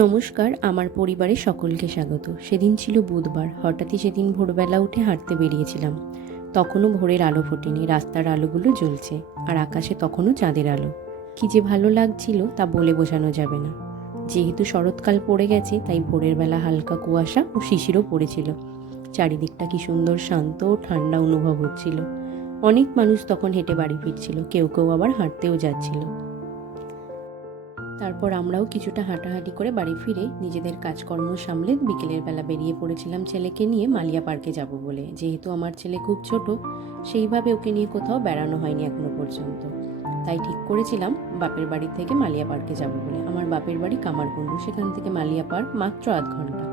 নমস্কার, আমার পরিবারের সকলকে স্বাগত। সেদিন ছিল বুধবার। হঠাৎই সেদিন ভোরবেলা উঠে হাঁটতে বেরিয়েছিলাম। তখনও ভোরের আলো ফোটেনি, রাস্তার আলোগুলো জ্বলছে, আর আকাশে তখনও চাঁদের আলো। কী যে ভালো লাগছিল তা বলে বোঝানো যাবে না। যেহেতু শরৎকাল পড়ে গেছে, তাই ভোরের বেলা হালকা কুয়াশা ও শিশিরও পড়েছিল। চারিদিকটা কি সুন্দর শান্ত ও ঠান্ডা অনুভব হচ্ছিল। অনেক মানুষ তখন হেঁটে বাড়ি ফিরছিল, কেউ কেউ আবার হাঁটতেও যাচ্ছিল। তারপর আমরাও কিছুটা হাঁটাহাঁটি করে বাড়ি ফিরে নিজেদের কাজকর্ম সামলে বিকেলের বেলা বেরিয়ে পড়েছিলাম ছেলেকে নিয়ে মালিয়া পার্কে যাব বলে। যেহেতু আমার ছেলে খুব ছোট, সেইভাবে ওকে নিয়ে কোথাও বেড়ানো হয়নি এখনো পর্যন্ত। তাই ঠিক করেছিলাম বাপের বাড়ি থেকে মালিয়া পার্কে যাব বলে। আমার বাপের বাড়ি কামারকুণ্ডু, সেখান থেকে মালিয়া পার্ক মাত্র আধ ঘন্টা।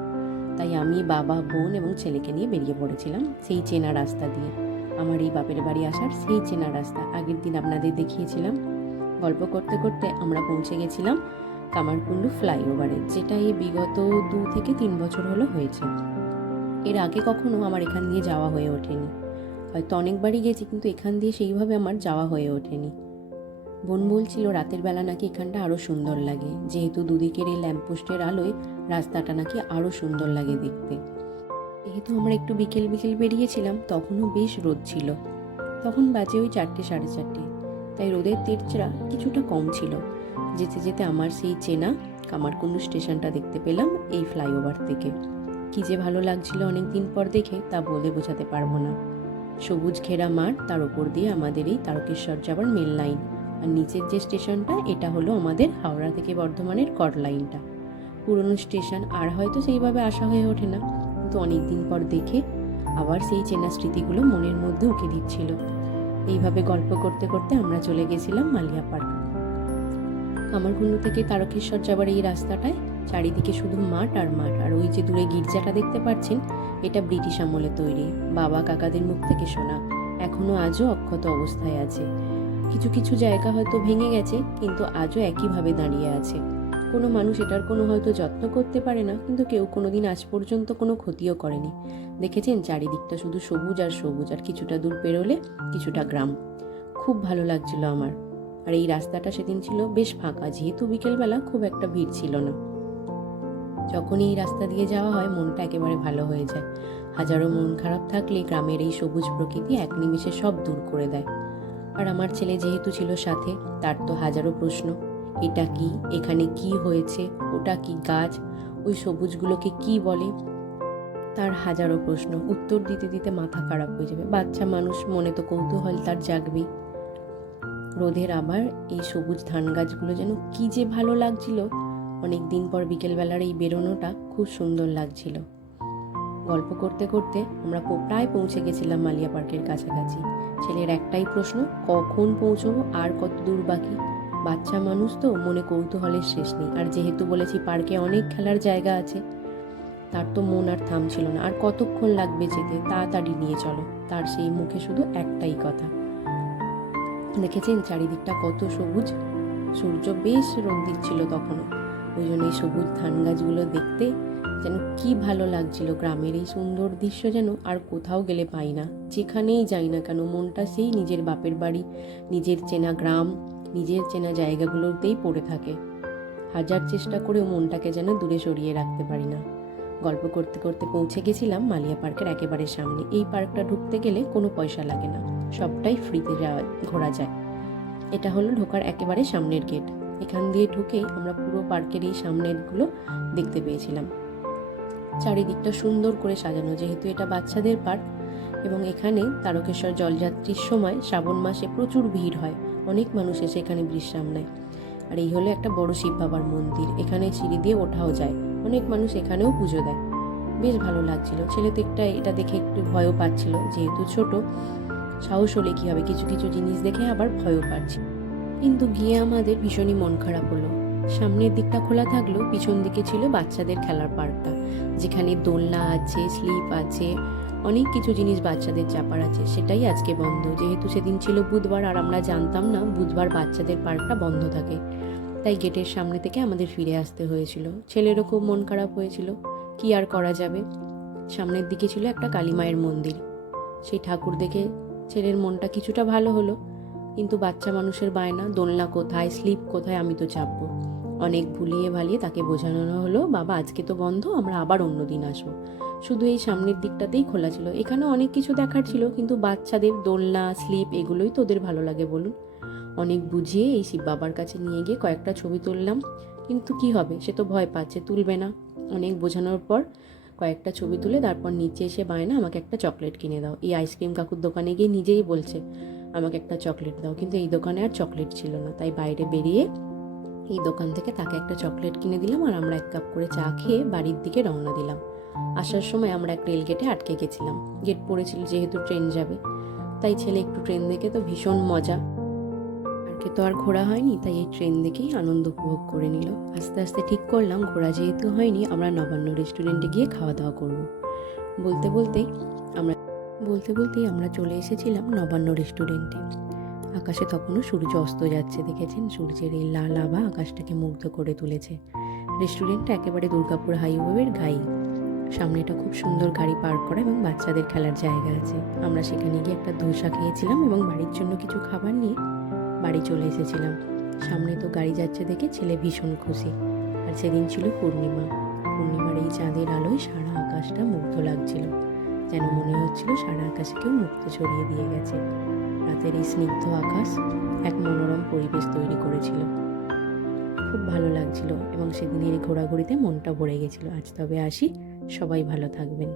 তাই আমি, বাবা, বোন এবং ছেলেকে নিয়ে বেরিয়ে পড়েছিলাম সেই চেনা রাস্তা দিয়ে। আমার এই বাপের বাড়ি আসার সেই চেনা রাস্তা আগের দিন আপনাদের দেখিয়েছিলাম। গল্প করতে করতে আমরা পৌঁছে গেছিলাম কামারকুণ্ডু ফ্লাইওভারে, যেটা এই বিগত 2 থেকে 3 বছর হলো হয়েছে। এর আগে কখনো আমার এখান দিয়ে যাওয়া হয়ে ওঠেনি। হয়তো অনেকবারই গেছি, কিন্তু এখান দিয়ে সেইভাবে আমার যাওয়া হয়ে ওঠেনি। বোন বলছিল রাতের বেলা নাকি এখানটা আরও সুন্দর লাগে, যেহেতু দুদিকের এই ল্যাম্পপোস্টের আলোয় রাস্তাটা নাকি আরও সুন্দর লাগে দেখতে। যেহেতু আমরা একটু বিকেল বিকেল বেরিয়েছিলাম, তখনও বেশ রোদ ছিল। তখন বাজে ওই 4টে, 4:30। তাই রোদের তেজটা কিছুটা কম ছিল। যেতে যেতে আমার সেই চেনা কামারকুণ্ডু স্টেশনটা দেখতে পেলাম এই ফ্লাইওভার থেকে। কী যে ভালো লাগছিল অনেক দিন পর দেখে, তা বলে বোঝাতে পারবো না। সবুজ ঘেরা মাঠ, তার ওপর দিয়ে আমাদের এই তারকেশ্বর যাবার মেল লাইন, আর নিচের যে স্টেশনটা, এটা হলো আমাদের হাওড়া থেকে বর্ধমানের কট লাইনটা। পুরনো স্টেশন, আর হয়তো সেইভাবে আসা হয়ে ওঠে না, কিন্তু অনেক দিন পর দেখে আবার সেই চেনা স্মৃতিগুলো মনের মধ্যে উঁকে দিচ্ছিল। এইভাবে গল্প করতে করতে আমরা চলে গেছিলাম মালিয়া পার্ক। কামারকুণ্ডু থেকে তারকেশ্বর যাবার এই রাস্তাটায় চারিদিকে শুধু মাঠ আর মাঠ। আর ওই যে দূরে গির্জাটা দেখতে পাচ্ছেন, এটা ব্রিটিশ আমলে তৈরি, বাবা কাকাদের মুখ থেকে শোনা। এখনো আজও অক্ষত অবস্থায় আছে। কিছু কিছু জায়গা হয়তো ভেঙে গেছে, কিন্তু আজও একইভাবে দাঁড়িয়ে আছে। কোনো মানুষ এটার কোনো হয়তো যত্ন করতে পারে না, কিন্তু কেউ কোনোদিন আজ পর্যন্ত কোনো ক্ষতিও করেনি। দেখেছেন চারিদিকটা শুধু সবুজ আর সবুজ, আর কিছুটা দূর পেরোলে কিছুটা গ্রাম। খুব ভালো লাগছিল আমার। আর এই রাস্তাটা সেদিন ছিল বেশ ফাঁকা, যেহেতু বিকেলবেলা খুব একটা ভিড় ছিল না। যখনই এই রাস্তা দিয়ে যাওয়া হয়, মনটা একেবারে ভালো হয়ে যায়। হাজারো মন খারাপ থাকলে গ্রামের এই সবুজ প্রকৃতি এক নিমিষে সব দূর করে দেয়। আর আমার ছেলে যেহেতু ছিল সাথে, তার তো হাজারো প্রশ্ন। এটা কি, এখানে কি হয়েছে, ওটা কি গাছ, ওই সবুজগুলোকে কি বলে, তার হাজারো প্রশ্ন। উত্তর দিতে দিতে মাথা খারাপ হয়ে যাবে। বাচ্চা মানুষ, মনে তো কৌতূহল তার জাগবেই। রোদের আবার এই সবুজ ধান গাছগুলো যেন কি যে ভালো লাগছিল। অনেক দিন পর বিকেলবেলার এই বেরোনোটা খুব সুন্দর লাগছিল। গল্প করতে করতে আমরা প্রায় পৌঁছে গেছিলাম মালিয়া পার্কের কাছাকাছি। ছেলের একটাই প্রশ্ন, কখন পৌঁছবো, আর কত দূর বাকি। বাচ্চা মানুষ তো, মনে কৌতূহলের শেষ নেই। আর যেহেতু বলেছি পার্কে অনেক খেলার জায়গা আছে, তার তো মন আর থামছিল না। আর কতক্ষণ লাগবে যেতে, তাড়াতাড়ি নিয়ে চলো। তার সেই মুখে শুধু একটাই কথা। দেখেছেন চারিদিকটা কত সবুজ। সূর্য বেশ রোদ দিচ্ছিল তখনও। ওই জন্য এই সবুজ ধান গাছগুলো দেখতে যেন কি ভালো লাগছিল। গ্রামের এই সুন্দর দৃশ্য যেন আর কোথাও গেলে পাই না। যেখানেই যাই না কেন, মনটা সেই নিজের বাপের বাড়ি, নিজের চেনা গ্রাম, নিজের চেনা জায়গাগুলোতেই পড়ে থাকে। হাজার চেষ্টা করেও মনটাকে যেন দূরে সরিয়ে রাখতে পারি না। গল্প করতে করতে পৌঁছে গেছিলাম মালিয়া পার্কের একেবারে সামনে। এই পার্কটা ঢুকতে গেলে কোনো পয়সা লাগে না, সবটাই ফ্রিতে ঘোরা যায়। এটা হলো ঢোকার একেবারে সামনের গেট। এখান দিয়ে ঢুকেই আমরা পুরো পার্কের এই সামনেরগুলো দেখতে পেয়েছিলাম। চারিদিকটা সুন্দর করে সাজানো, যেহেতু এটা বাচ্চাদের পার্ক। এবং এখানে তারকেশ্বর জলযাত্রীর সময় শ্রাবণ মাসে প্রচুর ভিড় হয়, অনেক মানুষ এসে এখানে বিশ্রাম নেয়। আর এই হলো একটা বড় শিব বাবার মন্দির, এখানে সিঁড়ি দিয়ে ওঠাও যায়। অনেক মানুষ এখানেও পুজো দেয়। বেশ ভালো লাগছিল। ছেলে তো এটা দেখে একটু ভয়ও পাচ্ছিল, যেহেতু ছোট। সাহস হলে কি হবে, কিছু কিছু জিনিস দেখে আবার ভয়ও পাচ্ছি। কিন্তু গিয়ে আমাদের ভীষণই মন খারাপ হলো। সামনের দিকটা খোলা থাকলেও পিছন দিকে ছিল বাচ্চাদের খেলার পার্কটা, যেখানে দোলনা আছে, স্লিপ আছে, অনেক কিছু জিনিস বাচ্চাদের চাপার আছে। সেটাই আজকে বন্ধ, যেহেতু সেদিন ছিল বুধবার, আর আমরা জানতাম না বুধবার বাচ্চাদের পার্কটা বন্ধ থাকে। তাই গেটের সামনে থেকে আমাদের ফিরে আসতে হয়েছিল। ছেলেরও খুব মন খারাপ হয়েছিল, কি আর করা যাবে। সামনের দিকে ছিল একটা কালী মায়ের মন্দির, সেই ঠাকুর দেখে ছেলের মনটা কিছুটা ভালো হলো। কিন্তু বাচ্চা মানুষের বায়না, দোলনা কোথায়, স্লিপ কোথায়, আমি তো চাপবো। অনেক ভুলিয়ে ভালিয়ে তাকে বোঝানো হলো, বাবা আজকে তো বন্ধ, আমরা আবার অন্য দিন আসবো। শুধু এই সামনের দিকটাতেই খোলা ছিল, এখানে অনেক কিছু দেখার ছিল, কিন্তু বাচ্চাদের দোলনা, স্লিপ এগুলোই তো ওদের ভালো লাগে বলুন। অনেক বুঝিয়ে এই শিব বাবার কাছে নিয়ে গিয়ে কয়েকটা ছবি তুললাম, কিন্তু কি হবে, সে তো ভয় পাচ্ছে, তুলবে না। অনেক বোঝানোর পর কয়েকটা ছবি তুলে তারপর নিচে এসে বায়না আমাকে একটা চকলেট কিনে দাও। এই আইসক্রিম কাকুর দোকানে গিয়ে নিজেই বলছে আমাকে একটা চকলেট দাও, কিন্তু এই দোকানে আর চকলেট ছিল না। তাই বাইরে বেরিয়ে এই দোকান থেকে তাকে একটা চকলেট কিনে দিলাম, আর আমরা 1 কাপ করে চা খেয়ে বাড়ির দিকে রওনা দিলাম। আসার সময় আমরা এক রেল গেটে আটকে গেছিলাম, গেট পড়েছিল যেহেতু ট্রেন যাবে। তাই ছেলে একটু ট্রেন দেখে তো ভীষণ মজা, পার্কে তো আর ঘোরা হয়নি, তাই এই ট্রেন দেখেই আনন্দ উপভোগ করে নিল। আস্তে আস্তে ঠিক করলাম ঘোরা যেহেতু হয়নি, আমরা নবান্ন রেস্টুরেন্টে গিয়ে খাওয়া দাওয়া করব। বলতে বলতেই আমরা চলে এসেছিলাম নবান্ন রেস্টুরেন্টে। আকাশে তখনও সূর্য অস্ত যাচ্ছে, দেখেছেন সূর্যের এই লাল আভা আকাশটাকে মুগ্ধ করে তুলেছে। রেস্টুরেন্টটা একেবারে দুর্গাপুর হাইওয়ের গায়ে। সামনেটা খুব সুন্দর গাড়ি পার্ক করা এবং বাচ্চাদের খেলার জায়গা আছে। আমরা সেখানে গিয়ে একটা ধোসা খেয়েছিলাম এবং বাড়ির জন্য কিছু খাবার নিয়ে বাড়ি চলে এসেছিলাম। সামনে তো গাড়ি যাচ্ছে দেখে ছেলে ভীষণ খুশি। আর সেদিন ছিল পূর্ণিমার এই চাঁদের আলোয় সারা আকাশটা মুগ্ধ লাগছিল, যেন মনে হচ্ছিল সারা আকাশে কেউ মুক্ত ছড়িয়ে দিয়ে গেছে। রাতের এই স্নিগ্ধ আকাশ এক মনোরম পরিবেশ তৈরি করেছিল, খুব ভালো লাগছিল এবং সেদিনের এই ঘোরাঘুরিতে মনটা ভরে গেছিল। আজ তবে আসি, সবাই ভালো থাকবেন।